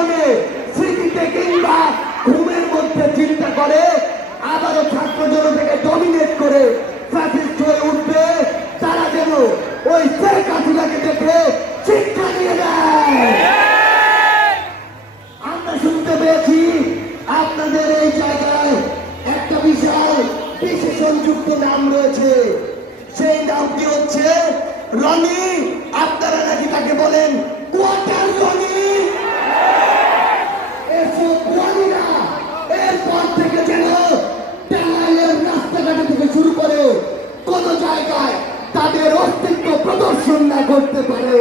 স্বপনে স্মৃতিতে কিংবা ঘুমের মধ্যে চিন্তা করে আবারও ছাত্র জনতাকে ডমিনেট করে ফ্যাসিস্ট হয়ে উঠবে, তারা যেন ওই শেখ হাসিনাকে দেখে শিক্ষা নিয়ে দেয়। আমরা শুনতে পেয়েছি আপনাদের এই জায়গায় একটা বিশাল বিশেষণযুক্ত নাম রয়েছে, সেই নামটি হচ্ছে রনি। আপনারা নাকি তাকে বলেন কোয়ার্টার রনি। এসব রনিরা এরপর থেকে যেন টাঙ্গাইলের রাস্তাঘাটে থেকে শুরু করে কোন জায়গায় তাদের অস্তিত্ব প্রদর্শন না করতে পারে।